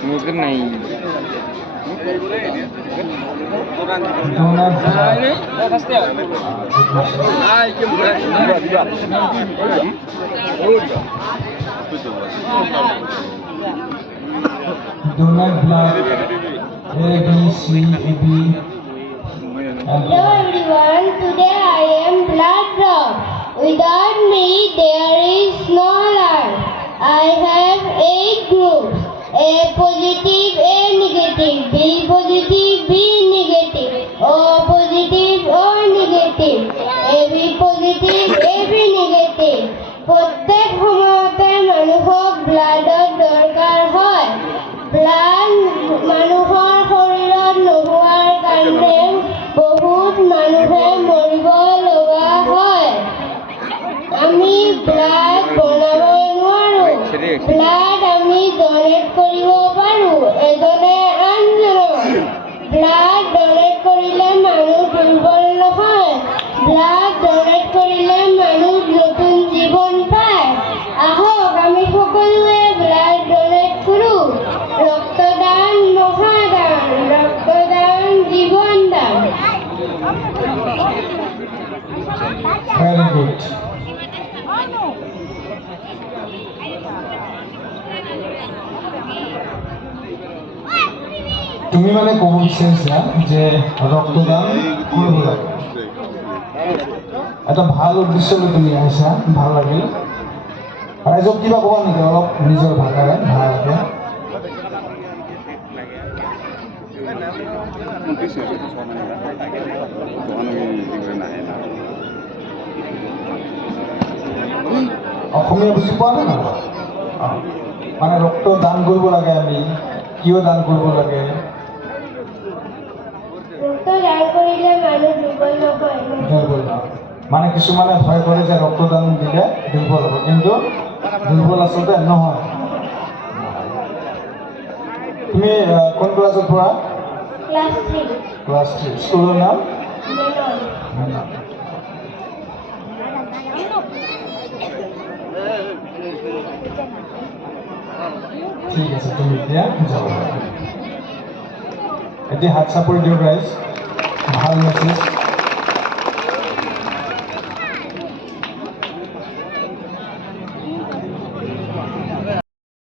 mungkin naik donor blood A, B, C, A, B. Hello everyone, today I am blood drop. Without me there is no life. I have 8 groups, A positive, A negative, B positive, B negative, O positive, O negative, AB positive, AB negative. প্রত্যেক সময়তে মানুহক ব্লাডৰ দৰকাৰ হয়। Blood মানুহৰ শৰীৰত নোহোৱাৰ কাৰণে বহুত মানুহে মৰিব লগা হয়। আমি ব্লাড বনাব নোৱাৰো। ব্লাড আমি ডনেট কৰিব পাৰো এজনে আনজনক। ব্লাড ডনেট কৰিলে মানুহ দুৰ্বল নহয়। ব্লাড ডনেট কৰিলে মানুহ নতুন জীৱন পায়। আহক আমি সকলোৱে ব্লাড ডনেট কৰো। ৰক্তদান মহাদান, ৰক্তদান জীবন দান। Very good. তুমি মানে ক'ব বিচাৰিছা যে ৰক্তদান কৰিব লাগে। এটা ভাল উদ্দেশ্যলৈ তুমি আহিছা, ভাল লাগিল। ৰাইজক কিবা ক'বা নেকি অলপ নিজৰ ভাষাৰে ভালকৈ? অসমীয়া বুজি পোৱা নাই মানে ৰক্ত দান কৰিব লাগে, আমি কিয় দান কৰিব লাগে? ৰক্তদান কৰিলে মানুহ দুৰ্বল নহয়। দুৰ্বল মানে কিছুমানে ভয় কৰে যে ৰক্তদান দিলে দুৰ্বল হ'ব, কিন্তু দুৰ্বল আচলতে নহয়। তুমি কোন ক্লাছত পঢ়া? ক্লাছ 3। ক্লাছ 3। স্কুলৰ নাম? ঠিক আছে, তুমি এতিয়া যাব পাৰা। এতিয়া হাত চাপৰি দিওঁ ৰাইজ, ভাল মেছেজ।